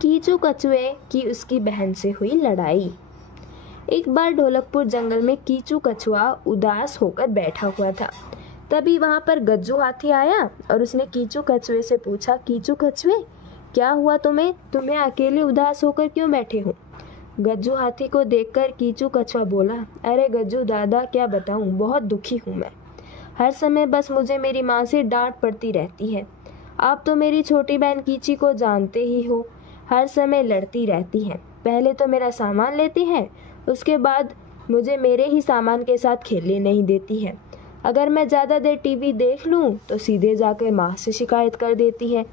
कीचू कछुए की उसकी बहन से हुई लड़ाई। एक बार ढोलकपुर जंगल में कीचू कछुआ उदास होकर बैठा हुआ था। तभी वहां पर गज्जू हाथी आया और उसने कीचू कछुए से पूछा, कीचू कछुए, क्या हुआ तुम्हें अकेले उदास होकर क्यों बैठे हो? गज्जू हाथी को देखकर कीचू कछुआ बोला, अरे गज्जू दादा, क्या बताऊं, बहुत दुखी हूं मैं। हर समय बस मुझे मेरी माँ से डांट पड़ती रहती है। आप तो मेरी छोटी बहन कीची को जानते ही हो, हर समय लड़ती रहती है। पहले तो मेरा सामान लेती है, उसके बाद मुझे मेरे ही सामान के साथ खेलने नहीं देती है। अगर मैं ज़्यादा देर टीवी देख लूं तो सीधे जाकर माँ से शिकायत कर देती है।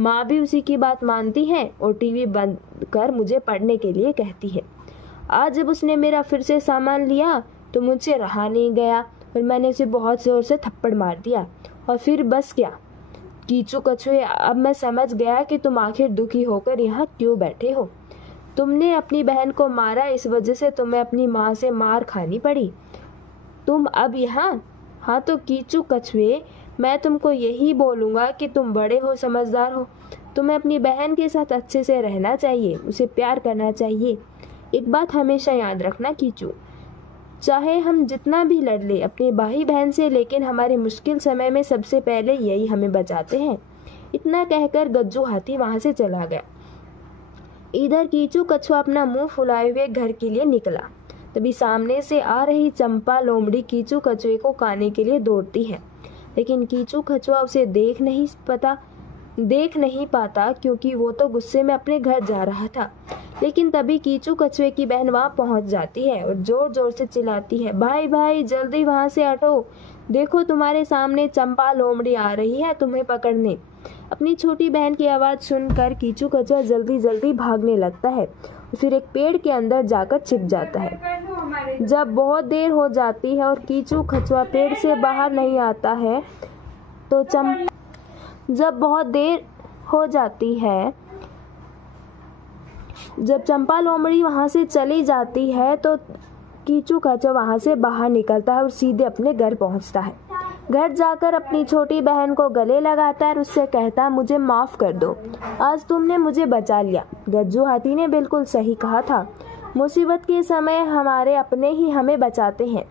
माँ भी उसी की बात मानती है और टीवी बंद कर मुझे पढ़ने के लिए कहती है। आज जब उसने मेरा फिर से सामान लिया तो मुझसे रहा नहीं गया और मैंने उसे बहुत ज़ोर से थप्पड़ मार दिया। और फिर बस क्या कीचू कछुए, अब मैं समझ गया कि तुम आखिर दुखी होकर यहाँ क्यों बैठे हो। तुमने अपनी बहन को मारा, इस वजह से तुम्हें अपनी माँ से मार खानी पड़ी। तुम अब यहाँ? हाँ तो कीचू कछुए, मैं तुमको यही बोलूँगा कि तुम बड़े हो, समझदार हो। तुम्हें अपनी बहन के साथ अच्छे से रहना चाहिए, उसे प्यार करना चाहिए। एक बात हमेशा याद रखना कीचू, चाहे हम जितना भी लड़ ले अपने भाई बहन से, लेकिन हमारे मुश्किल समय में सबसे पहले यही हमें बचाते हैं। इतना कहकर गज्जू हाथी वहाँ से चला गया। इधर कीचू कछुआ अपना मुंह फुलाए हुए घर के लिए निकला। तभी सामने से आ रही चंपा लोमड़ी कीचू कछुए को खाने के लिए दौड़ती है, लेकिन कीचू कछुआ उसे देख नहीं पाता क्योंकि वो तो गुस्से में अपने घर जा रहा था। लेकिन तभी कीचू कछुए की बहन वहां पहुंच जाती है और जोर जोर से चिल्लाती है, भाई भाई जल्दी वहां से हटो, देखो तुम्हारे सामने चंपा लोमड़ी आ रही है तुम्हें पकड़ने। अपनी छोटी बहन की आवाज़ सुनकर कीचू कछुआ जल्दी जल्दी भागने लगता है, फिर एक पेड़ के अंदर जाकर छिप जाता है। जब बहुत देर हो जाती है और कीचू कछुआ पेड़ से बाहर नहीं आता है तो जब चंपा लोमड़ी वहां से चली जाती है तो कीचू कछुआ वहां से बाहर निकलता है और सीधे अपने घर पहुंचता है। घर जाकर अपनी छोटी बहन को गले लगाता है और उससे कहता है, मुझे माफ़ कर दो, आज तुमने मुझे बचा लिया। गज्जू हाथी ने बिल्कुल सही कहा था, मुसीबत के समय हमारे अपने ही हमें बचाते हैं।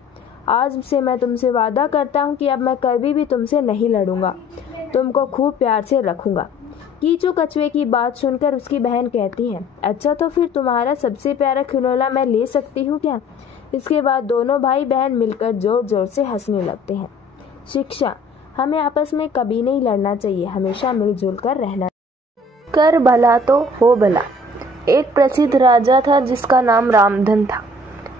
आज से मैं तुमसे वादा करता हूँ कि अब मैं कभी भी तुमसे नहीं लड़ूंगा, तुमको खूब प्यार से रखूंगा। कीचू कछुए की बात सुनकर उसकी बहन कहती है, अच्छा तो फिर तुम्हारा सबसे प्यारा खिलौना मैं ले सकती हूँ क्या? इसके बाद दोनों भाई बहन मिलकर जोर जोर से हंसने लगते हैं। शिक्षा, हमें आपस में कभी नहीं लड़ना चाहिए, हमेशा मिलजुल कर रहना। कर भला तो हो भला। एक प्रसिद्ध राजा था जिसका नाम रामधन था।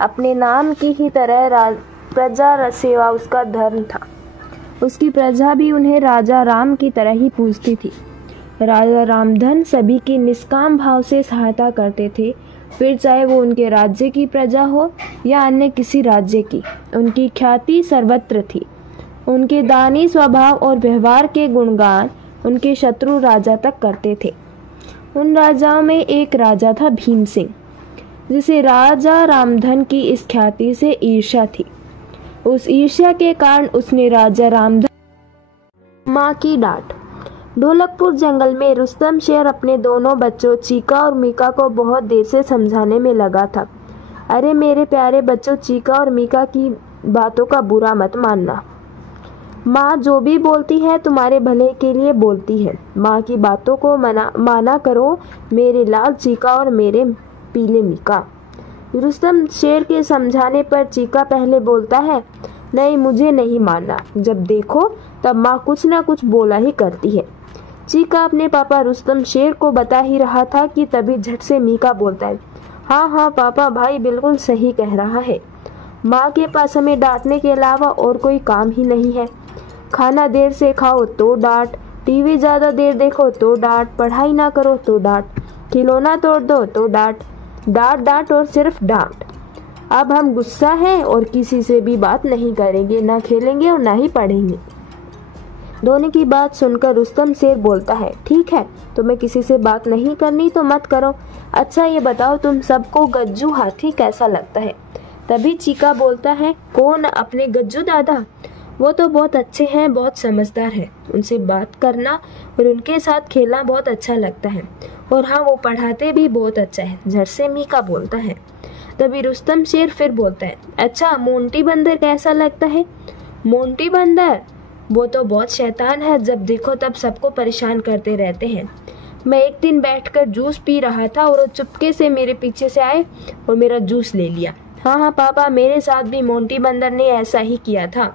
अपने नाम की ही तरह प्रजा सेवा उसका धर्म था। उसकी प्रजा भी उन्हें राजा राम की तरह ही पूजती थी। राजा रामधन सभी की निष्काम भाव से सहायता करते थे, फिर चाहे वो उनके राज्य की प्रजा हो या अन्य किसी राज्य की। उनकी ख्याति सर्वत्र थी। उनके दानी स्वभाव और व्यवहार के गुणगान उनके शत्रु राजा तक करते थे। उन राजाओं में एक राजा था भीम सिंह, जिसे राजा रामधन की इस ख्याति से ईर्ष्या थी। उस ईर्ष्या के कारण उसने राजा रामधन माँ की डांट। ढोलकपुर जंगल में रुस्तम शेर अपने दोनों बच्चों चीका और मीका को बहुत देर से समझाने में लगा था। अरे मेरे प्यारे बच्चों, चीका और मीका की बातों का बुरा मत मानना। माँ जो भी बोलती है तुम्हारे भले के लिए बोलती है। माँ की बातों को माना करो मेरे लाल चीका और मेरे पीले मीका। रुस्तम शेर के समझाने पर चीका पहले बोलता है, नहीं मुझे नहीं मानना, जब देखो तब माँ कुछ ना कुछ बोला ही करती है। चीका अपने पापा रुस्तम शेर को बता ही रहा था कि तभी झट से मीका बोलता है, हाँ हाँ पापा, भाई बिल्कुल सही कह रहा है। माँ के पास हमें डांटने के अलावा और कोई काम ही नहीं है। खाना देर से खाओ तो डांट, टीवी ज़्यादा देर देखो तो डांट, पढ़ाई ना करो तो डांट, खिलौना तोड़ दो तो डांट, डांट डांट और सिर्फ डांट। अब हम गुस्सा हैं और किसी से भी बात नहीं करेंगे, ना खेलेंगे और ना ही पढ़ेंगे। दोनों की बात सुनकर रुस्तम शेर बोलता है, ठीक है, तुम्हें किसी से बात नहीं करनी तो मत करो। अच्छा ये बताओ तुम सबको गज्जू हाथी कैसा लगता है? तभी चीका बोलता है, कौन? अपने गज्जू दादा। वो तो बहुत अच्छे हैं, बहुत समझदार हैं। उनसे बात करना और उनके साथ खेलना बहुत अच्छा लगता है। और हाँ, वो पढ़ाते भी बहुत अच्छा है, झट से मीका बोलता है। तभी रुस्तम शेर फिर बोलता है, अच्छा मोंटी बंदर कैसा लगता है? मोंटी बंदर? वो तो बहुत शैतान है, जब देखो तब सबको परेशान करते रहते हैं। मैं एक दिन बैठकर जूस पी रहा था और वो चुपके से मेरे पीछे से आए और मेरा जूस ले लिया। हाँ हाँ पापा, मेरे साथ भी मोंटी बंदर ने ऐसा ही किया था।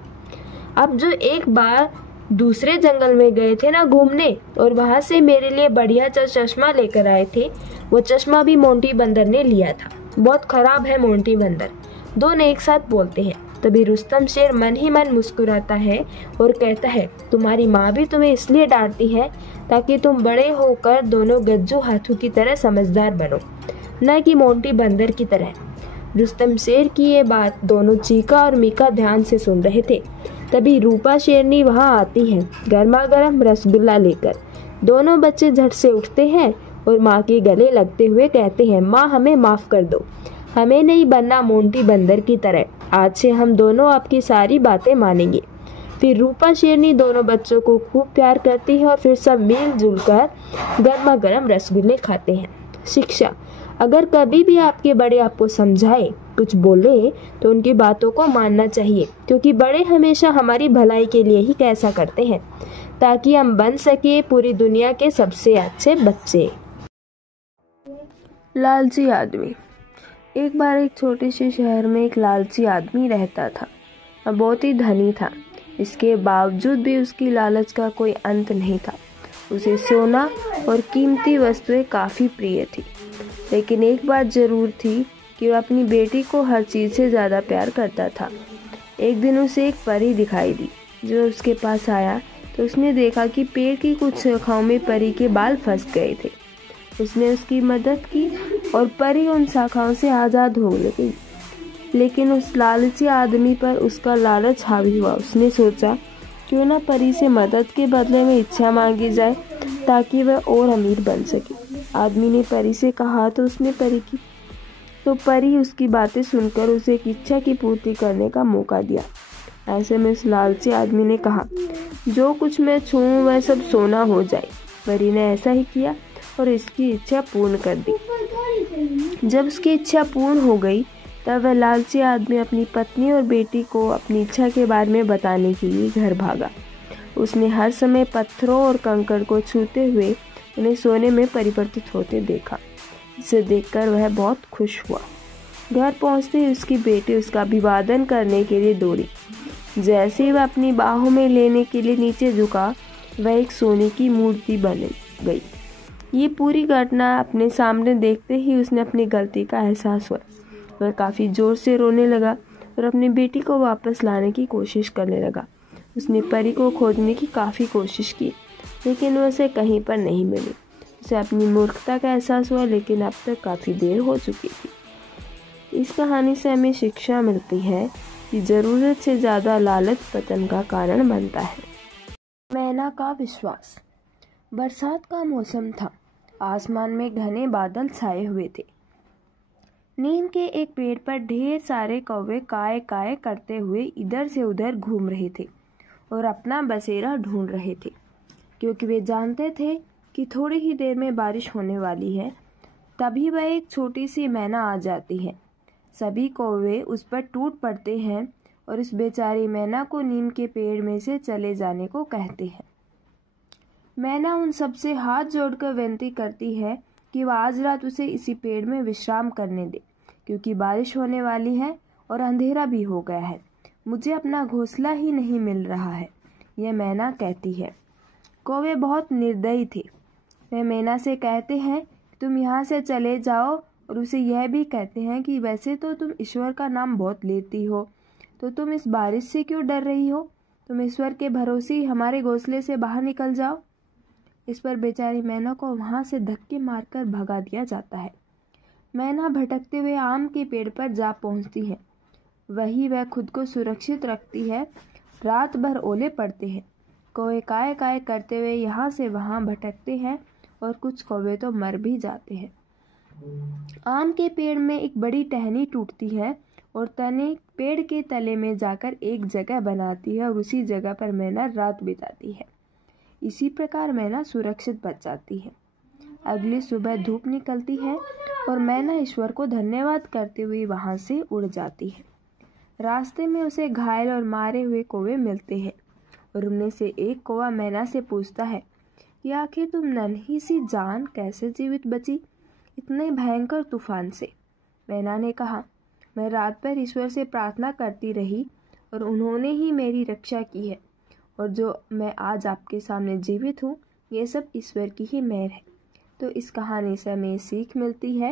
अब जो एक बार दूसरे जंगल में गए थे ना घूमने, और वहां से मेरे लिए बढ़िया चश्मा लेकर आए थे, वो चश्मा भी मोंटी बंदर ने लिया था। बहुत खराब है मोंटी बंदर, दोनों एक साथ बोलते हैं। तभी रुस्तम शेर मन ही मन मुस्कुराता है और कहता है, तुम्हारी माँ भी तुम्हें इसलिए डांटती है ताकि तुम बड़े होकर दोनों गज्जू हाथों की तरह समझदार बनो, न कि मोंटी बंदर की तरह। रुस्तम शेर की ये बात दोनों चीका और मीका ध्यान से सुन रहे थे। तभी रूपा शेरनी वहां आती है, गर्मा गर्म रसगुल्ला लेकर। दोनों बच्चे झट से उठते हैं और माँ के गले लगते हुए कहते हैं, माँ हमें माफ कर दो, हमें नहीं बनना मोंटी बंदर की तरह। आज से हम दोनों आपकी सारी बातें मानेंगे। फिर रूपा शेरनी दोनों बच्चों को खूब प्यार करती है और फिर सब मिलजुल कर गर्मा गर्म रसगुल्ले खाते हैं। शिक्षा: अगर कभी भी आपके बड़े आपको समझाए, कुछ बोले, तो उनकी बातों को मानना चाहिए, क्योंकि बड़े हमेशा हमारी भलाई के लिए ही ऐसा करते हैं, ताकि हम बन सके पूरी दुनिया के सबसे अच्छे बच्चे। लालची आदमी। एक बार एक छोटे से शहर में एक लालची आदमी रहता था। वह बहुत ही धनी था, इसके बावजूद भी उसकी लालच का कोई अंत नहीं था। उसे सोना और कीमती वस्तुएं काफ़ी प्रिय थी, लेकिन एक बात जरूर थी कि वह अपनी बेटी को हर चीज़ से ज़्यादा प्यार करता था। एक दिन उसे एक परी दिखाई दी। जो उसके पास आया तो उसने देखा कि पेड़ की कुछ शाखाओं में परी के बाल फंस गए थे। उसने उसकी मदद की और परी उन शाखाओं से आज़ाद हो गई। लेकिन उस लालची आदमी पर उसका लालच हावी हुआ। उसने सोचा, क्यों ना परी से मदद के बदले में इच्छा मांगी जाए ताकि वह और अमीर बन सके। आदमी ने परी से कहा तो उसने परी की, तो परी उसकी बातें सुनकर उसे एक इच्छा की पूर्ति करने का मौका दिया। ऐसे में उस लालची आदमी ने कहा, जो कुछ मैं छूऊं वह सब सोना हो जाए। परी ने ऐसा ही किया और इसकी इच्छा पूर्ण कर दी। जब उसकी इच्छा पूर्ण हो गई तब वह लालची आदमी अपनी पत्नी और बेटी को अपनी इच्छा के बारे में बताने के लिए घर भागा। उसने हर समय पत्थरों और कंकड़ को छूते हुए उन्हें सोने में परिवर्तित होते देखा। इसे देखकर वह बहुत खुश हुआ। घर पहुंचते ही उसकी बेटी उसका अभिवादन करने के लिए दौड़ी। जैसे ही वह अपनी बाहों में लेने के लिए नीचे झुका, वह एक सोने की मूर्ति बन गई। ये पूरी घटना अपने सामने देखते ही उसने अपनी गलती का एहसास हुआ। वह काफ़ी जोर से रोने लगा और अपनी बेटी को वापस लाने की कोशिश करने लगा। उसने परी को खोजने की काफ़ी कोशिश की, लेकिन वह उसे कहीं पर नहीं मिली। उसे अपनी मूर्खता का एहसास हुआ, लेकिन अब तक काफ़ी देर हो चुकी थी। इस कहानी से हमें शिक्षा मिलती है कि ज़रूरत से ज़्यादा लालच पतन का कारण बनता है। मैना का विश्वास। बरसात का मौसम था। आसमान में घने बादल छाए हुए थे। नीम के एक पेड़ पर ढेर सारे कौवे काय काय करते हुए इधर से उधर घूम रहे थे और अपना बसेरा ढूंढ रहे थे, क्योंकि वे जानते थे कि थोड़ी ही देर में बारिश होने वाली है। तभी वह एक छोटी सी मैना आ जाती है। सभी कौवे उस पर टूट पड़ते हैं और इस बेचारी मैना को नीम के पेड़ में से चले जाने को कहते हैं। मैना उन सबसे हाथ जोड़कर विनती करती है कि वह आज रात उसे इसी पेड़ में विश्राम करने दे, क्योंकि बारिश होने वाली है और अंधेरा भी हो गया है। मुझे अपना घोंसला ही नहीं मिल रहा है, यह मैना कहती है। कौवे बहुत निर्दयी थे। वे मैना से कहते हैं, तुम यहाँ से चले जाओ, और उसे यह भी कहते हैं कि वैसे तो तुम ईश्वर का नाम बहुत लेती हो, तो तुम इस बारिश से क्यों डर रही हो? तुम ईश्वर के भरोसे ही हमारे घोंसले से बाहर निकल जाओ। इस पर बेचारी मैना को वहां से धक्के मारकर भगा दिया जाता है। मैना भटकते हुए आम के पेड़ पर जा पहुंचती है। वही वह खुद को सुरक्षित रखती है। रात भर ओले पड़ते हैं। कौवे काय काय करते हुए यहाँ से वहाँ भटकते हैं और कुछ कौवे तो मर भी जाते हैं। आम के पेड़ में एक बड़ी टहनी टूटती है और तने पेड़ के तले में जाकर एक जगह बनाती है और उसी जगह पर मैना रात बिताती है। इसी प्रकार मैना सुरक्षित बच जाती है। अगली सुबह धूप निकलती है और मैना ईश्वर को धन्यवाद करते हुए वहाँ से उड़ जाती है। रास्ते में उसे घायल और मारे हुए कौवे मिलते हैं और उनमें से एक कौवा मैना से पूछता है कि आखिर तुम नन्ही सी जान कैसे जीवित बची इतने भयंकर तूफान से। मैना ने कहा, मैं रात भर ईश्वर से प्रार्थना करती रही और उन्होंने ही मेरी रक्षा की है, और जो मैं आज आपके सामने जीवित हूँ ये सब ईश्वर की ही मेहर है। तो इस कहानी से हमें सीख मिलती है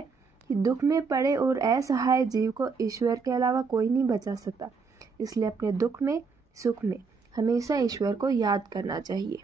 कि दुख में पड़े और असहाय जीव को ईश्वर के अलावा कोई नहीं बचा सकता, इसलिए अपने दुख में सुख में हमेशा ईश्वर को याद करना चाहिए।